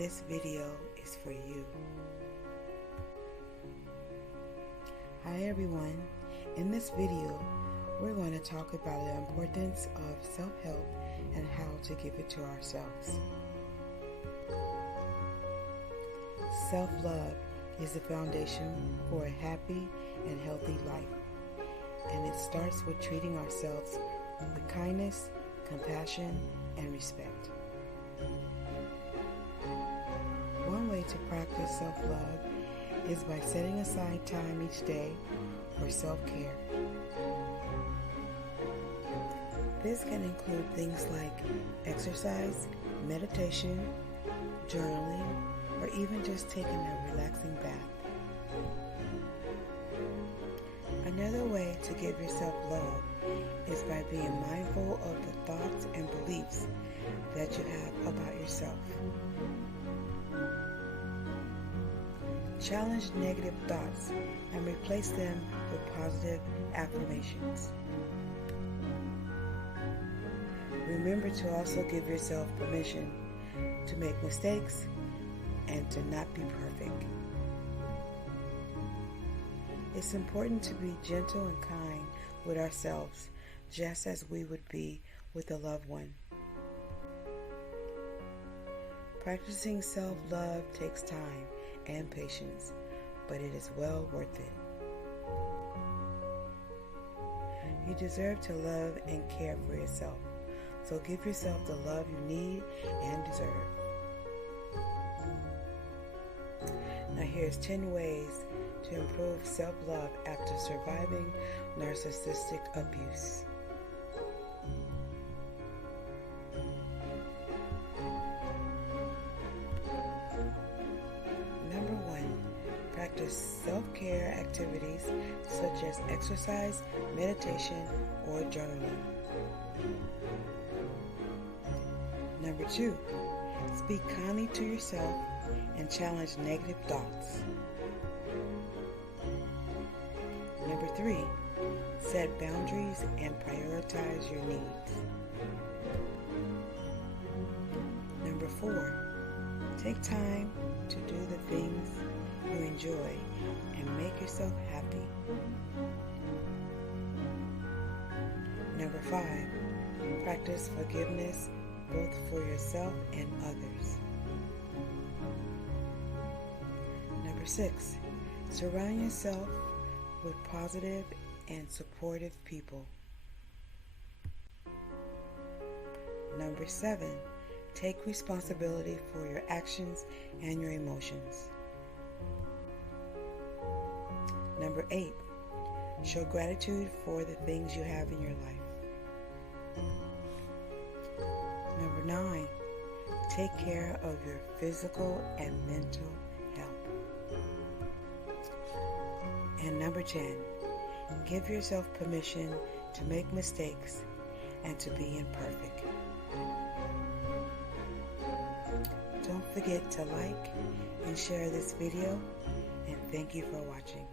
This video is for you. Hi everyone. In this video, we're going to talk about the importance of self-help and how to give it to ourselves. Self-love is the foundation for a happy and healthy life, and it starts with treating ourselves with kindness, compassion, and respect. One way to practice self-love is by setting aside time each day for self-care. This can include things like exercise, meditation, journaling, or even just taking a relaxing bath. Another way to give yourself love is by being mindful of the thoughts and beliefs that you have about yourself. Challenge negative thoughts and replace them with positive affirmations. Remember to also give yourself permission to make mistakes and to not be perfect. It's important to be gentle and kind with ourselves, just as we would be with a loved one. Practicing self-love takes time and patience, but it is well worth it. You deserve to love and care for yourself, so give yourself the love you need and deserve. Now here's 10 ways to improve self-love after surviving narcissistic abuse. Number 1, practice self-care activities such as exercise, meditation, or journaling. Number 2, speak kindly to yourself and challenge negative thoughts. Number 3, set boundaries and prioritize your needs. Number 4, take time to do the things you enjoy and make yourself happy. Number 5, practice forgiveness both for yourself and others. Number 6, surround yourself with positive and supportive people. Number 7, take responsibility for your actions and your emotions. Number 8, show gratitude for the things you have in your life. Number 9, take care of your physical and mental health. And number 10, give yourself permission to make mistakes and to be imperfect. Don't forget to like and share this video, and thank you for watching.